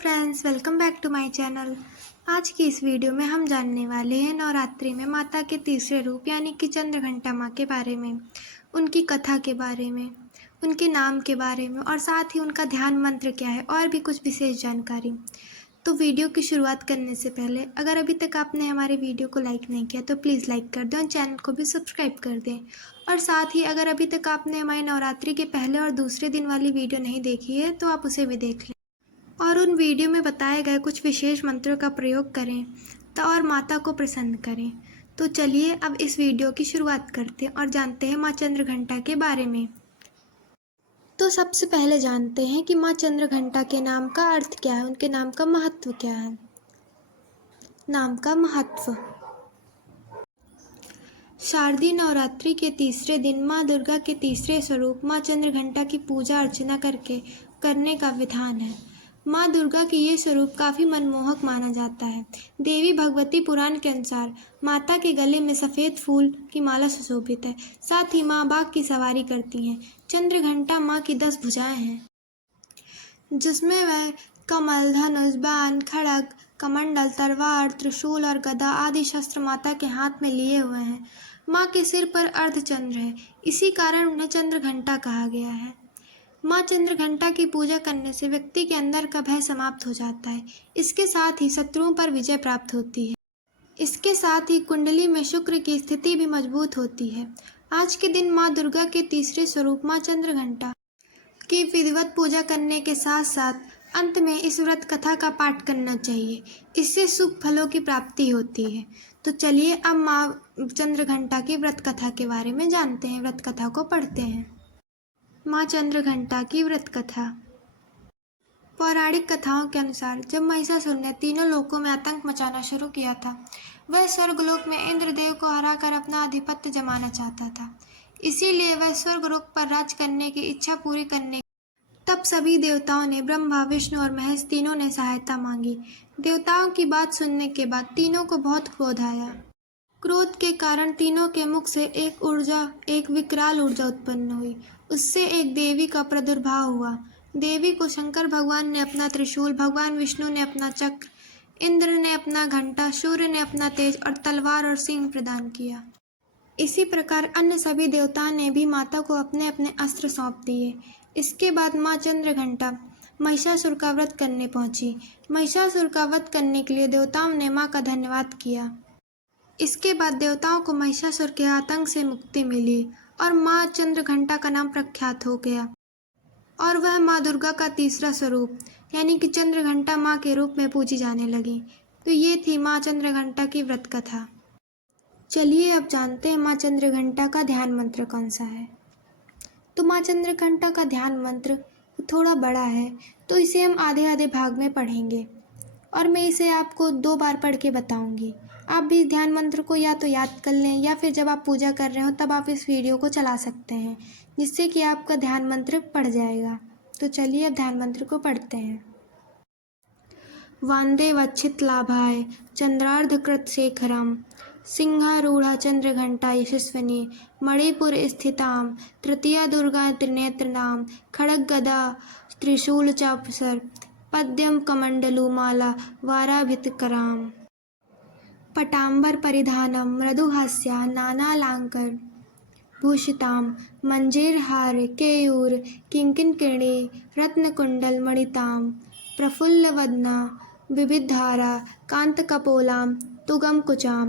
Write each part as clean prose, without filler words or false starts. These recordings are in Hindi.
Friends, welcome back to my channel. आज की इस वीडियो में हम जानने वाले हैं नवरात्रि में माता के तीसरे रूप यानी कि चंद्रघंटा माँ के बारे में, उनकी कथा के बारे में, उनके नाम के बारे में और साथ ही उनका ध्यान मंत्र क्या है और भी कुछ विशेष जानकारी। तो वीडियो की शुरुआत करने से पहले अगर अभी तक आपने हमारे वीडियो को लाइक नहीं किया तो प्लीज़ लाइक कर दें और चैनल को भी सब्सक्राइब कर दें। और साथ ही अगर अभी तक आपने हमारी नवरात्रि के पहले और दूसरे दिन वाली वीडियो नहीं देखी है तो आप उसे भी देख लें और उन वीडियो में बताए गए कुछ विशेष मंत्रों का प्रयोग करें तो और माता को प्रसन्न करें। तो चलिए अब इस वीडियो की शुरुआत करते हैं और जानते हैं माँ चंद्रघंटा के बारे में। तो सबसे पहले जानते हैं कि माँ चंद्रघंटा के नाम का अर्थ क्या है, उनके नाम का महत्व क्या है। नाम का महत्व। शारदीय नवरात्रि के तीसरे दिन माँ दुर्गा के तीसरे स्वरूप माँ चंद्रघंटा की पूजा अर्चना करने का विधान है। माँ दुर्गा की ये स्वरूप काफ़ी मनमोहक माना जाता है। देवी भगवती पुराण के अनुसार माता के गले में सफ़ेद फूल की माला सुशोभित है। साथ ही माँ बाघ की सवारी करती हैं। चंद्रघंटा माँ की 10 भुजाएं हैं, जिसमें वह कमल, धनुष, बाण, खड्ग, कमंडल, तलवार, त्रिशूल और गदा आदि शस्त्र माता के हाथ में लिए हुए हैं। माँ के सिर पर अर्धचंद्र है, इसी कारण उन्हें चंद्रघंटा कहा गया है। माँ चंद्रघंटा की पूजा करने से व्यक्ति के अंदर का भय समाप्त हो जाता है। इसके साथ ही शत्रुओं पर विजय प्राप्त होती है। इसके साथ ही कुंडली में शुक्र की स्थिति भी मजबूत होती है। आज के दिन माँ दुर्गा के तीसरे स्वरूप माँ चंद्रघंटा की विधिवत पूजा करने के साथ साथ अंत में इस व्रत कथा का पाठ करना चाहिए। इससे शुभ फलों की प्राप्ति होती है। तो चलिए अब माँ चंद्रघंटा की व्रत कथा के बारे में जानते हैं, व्रत कथा को पढ़ते हैं। माँ चंद्रघंटा की व्रत कथा। पौराणिक कथाओं के अनुसार जब महिषासुर ने तीनों लोकों में आतंक मचाना शुरू किया था, वह स्वर्गलोक में इंद्रदेव को हराकर अपना आधिपत्य जमाना चाहता था। इसीलिए वह स्वर्गलोक पर राज करने की इच्छा पूरी करने तब सभी देवताओं ने, ब्रह्मा, विष्णु और महेश तीनों ने सहायता मांगी। देवताओं की बात सुनने के बाद तीनों को बहुत क्रोध आया। क्रोध के कारण तीनों के मुख से एक विकराल ऊर्जा उत्पन्न हुई। उससे एक देवी का प्रादुर्भाव हुआ। देवी को शंकर भगवान ने अपना त्रिशूल, भगवान विष्णु ने अपना चक्र, इंद्र ने अपना घंटा, सूर्य ने अपना तेज और तलवार और सिंह प्रदान किया। इसी प्रकार अन्य सभी देवताओं ने भी माता को अपने अपने अस्त्र सौंप दिए। इसके बाद माँ चंद्रघंटा महिषासुर का वध करने पहुंची। महिषासुर का वध करने के लिए देवताओं ने माँ का धन्यवाद किया। इसके बाद देवताओं को महिषासुर के आतंक से मुक्ति मिली और माँ चंद्रघंटा का नाम प्रख्यात हो गया और वह माँ दुर्गा का तीसरा स्वरूप यानी कि चंद्रघंटा माँ के रूप में पूजी जाने लगी। तो ये थी माँ चंद्रघंटा की व्रत कथा। चलिए अब जानते हैं माँ चंद्रघंटा का ध्यान मंत्र कौन सा है। तो माँ चंद्रघंटा का ध्यान मंत्र थोड़ा बड़ा है, तो इसे हम आधे आधे भाग में पढ़ेंगे और मैं इसे आपको 2 बार पढ़ के बताऊंगी। आप भी ध्यान मंत्र को या तो याद कर लें या फिर जब आप पूजा कर रहे हो तब आप इस वीडियो को चला सकते हैं, जिससे कि आपका ध्यान मंत्र पढ़ जाएगा। तो चलिए अब ध्यान मंत्र को पढ़ते हैं। वंदे वच्छित लाभाय चंद्रार्धकृत शेखरम सिंहारूढ़ा चंद्रघंटा यशस्विनी मणिपुर स्थितां तृतीया दुर्गा त्रिनेत्रनाम खड्गगदा त्रिशूल चापसर पद्यम कमंडलू माला वाराभितकराम पटांबर परिधानम मृदुहास्या नानालंकार भूषितां मंजीरहार केयूर किंकिणिकिणी रत्नकुंडल मणितां प्रफुल्लवदना विविधारा कांतकपोलां तुगम कुचां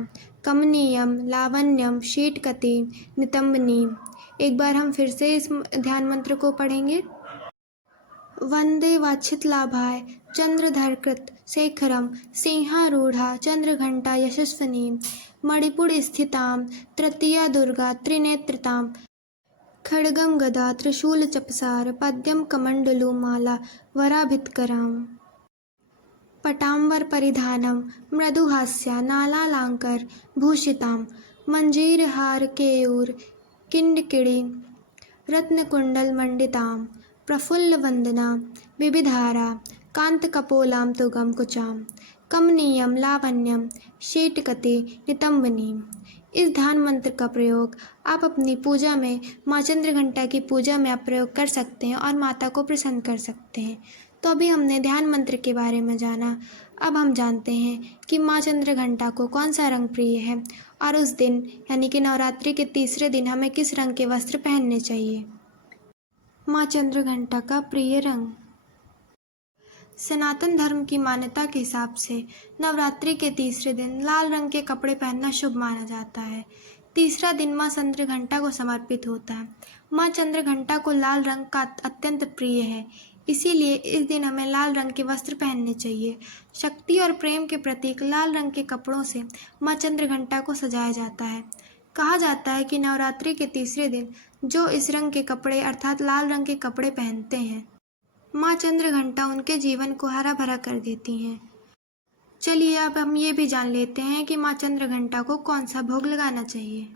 कमनीयम लावण्यम शीटकति नितंबनी। एक बार हम फिर से इस ध्यान मंत्र को पढ़ेंगे। वंदे वाच्छित लाभाय चंद्रधरकृत शेखरम सिंहारूढ़ा चंद्रघंटा यशस्विनी मणिपुर स्थितां तृतीया दुर्गा त्रिनेत्रतां खड्गम गदा त्रिशूल चपसार पद्यम कमंडलू माला वराभितकराम पटांबर परिधानम मृदुहास्या नालालंकार भूषितां मंजीरहार केयूर किंकिणी रत्नकुंडल मंडितां प्रफुल्लवदना विविधारा कांतकपोलां तुगम कुचां कमनीयम लावण्यम शीटकति नितंबनी। इस ध्यान मंत्र का प्रयोग आप अपनी पूजा में, माँ चंद्रघंटा की पूजा में आप प्रयोग कर सकते हैं और माता को प्रसन्न कर सकते हैं। तो अभी हमने ध्यान मंत्र के बारे में जाना। अब हम जानते हैं कि माँ चंद्रघंटा को कौन सा रंग प्रिय है और उस दिन यानी कि नवरात्रि के तीसरे दिन हमें किस रंग के वस्त्र पहनने चाहिए। माँ चंद्रघंटा का प्रिय रंग। सनातन धर्म की मान्यता के हिसाब से नवरात्रि के तीसरे दिन लाल रंग के कपड़े पहनना शुभ माना जाता है। तीसरा दिन माँ चंद्रघंटा को समर्पित होता है। माँ चंद्रघंटा को लाल रंग का अत्यंत प्रिय है, इसीलिए इस दिन हमें लाल रंग के वस्त्र पहनने चाहिए। शक्ति और प्रेम के प्रतीक लाल रंग के कपड़ों से माँ चंद्रघंटा को सजाया जाता है। कहा जाता है कि नवरात्रि के तीसरे दिन जो इस रंग के कपड़े अर्थात लाल रंग के कपड़े पहनते हैं, माँ चंद्रघंटा उनके जीवन को हरा भरा कर देती हैं। चलिए अब हम ये भी जान लेते हैं कि माँ चंद्रघंटा को कौन सा भोग लगाना चाहिए।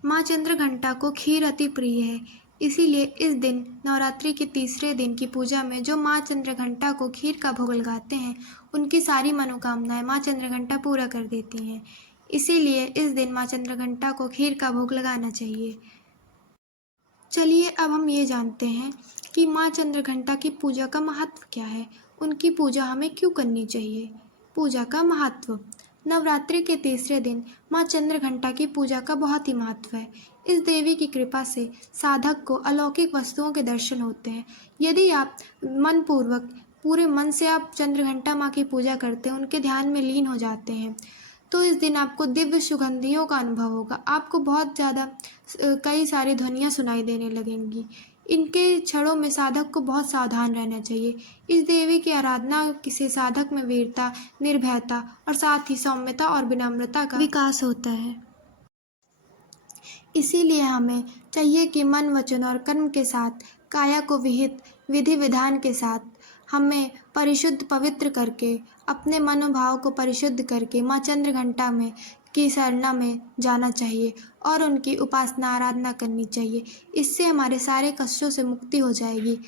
माँ चंद्रघंटा को खीर अति प्रिय है, इसीलिए इस दिन नवरात्रि के तीसरे दिन की पूजा में जो माँ चंद्रघंटा को खीर का भोग लगाते हैं, उनकी सारी मनोकामनाएं माँ चंद्रघंटा पूरा कर देती हैं। इसीलिए इस दिन माँ चंद्रघंटा को खीर का भोग लगाना चाहिए। चलिए अब हम ये जानते हैं कि माँ चंद्रघंटा की पूजा का महत्व क्या है, उनकी पूजा हमें क्यों करनी चाहिए। पूजा का महत्व। नवरात्रि के तीसरे दिन माँ चंद्रघंटा की पूजा का बहुत ही महत्व है। इस देवी की कृपा से साधक को अलौकिक वस्तुओं के दर्शन होते हैं। यदि आप मन पूर्वक पूरे मन से आप चंद्रघंटा माँ की पूजा करते हैं, उनके ध्यान में लीन हो जाते हैं, तो इस दिन आपको दिव्य सुगंधियों का अनुभव होगा। आपको बहुत ज़्यादा कई सारी ध्वनियाँ सुनाई देने लगेंगी। इनके क्षणों में साधक को बहुत सावधान रहना चाहिए। इस देवी की आराधना किसी साधक में वीरता, निर्भयता और साथ ही सौम्यता और विनम्रता का विकास होता है। इसीलिए हमें चाहिए कि मन, वचन और कर्म के साथ काया को विहित विधि विधान के साथ हमें परिशुद्ध पवित्र करके अपने मनोभाव को परिशुद्ध करके माँ चंद्रघंटा में की शरणा में जाना चाहिए और उनकी उपासना आराधना करनी चाहिए। इससे हमारे सारे कष्टों से मुक्ति हो जाएगी।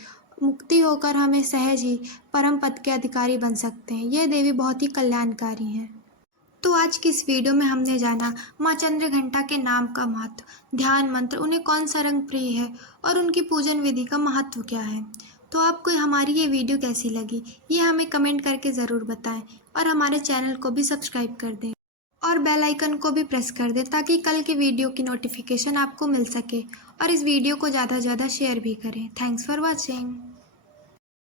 मुक्ति होकर हमें सहज ही परम पद के अधिकारी बन सकते हैं। यह देवी बहुत ही कल्याणकारी हैं। तो आज की इस वीडियो में हमने जाना माँ चंद्रघंटा के नाम का महत्व, ध्यान मंत्र, उन्हें कौन सा रंग प्रिय है और उनकी पूजन विधि का महत्व क्या है। तो आपको हमारी ये वीडियो कैसी लगी, ये हमें कमेंट करके ज़रूर बताएं और हमारे चैनल को भी सब्सक्राइब कर दें और बेल आइकन को भी प्रेस कर दें ताकि कल की वीडियो की नोटिफिकेशन आपको मिल सके। और इस वीडियो को ज़्यादा से ज़्यादा शेयर भी करें। Thanks for watching.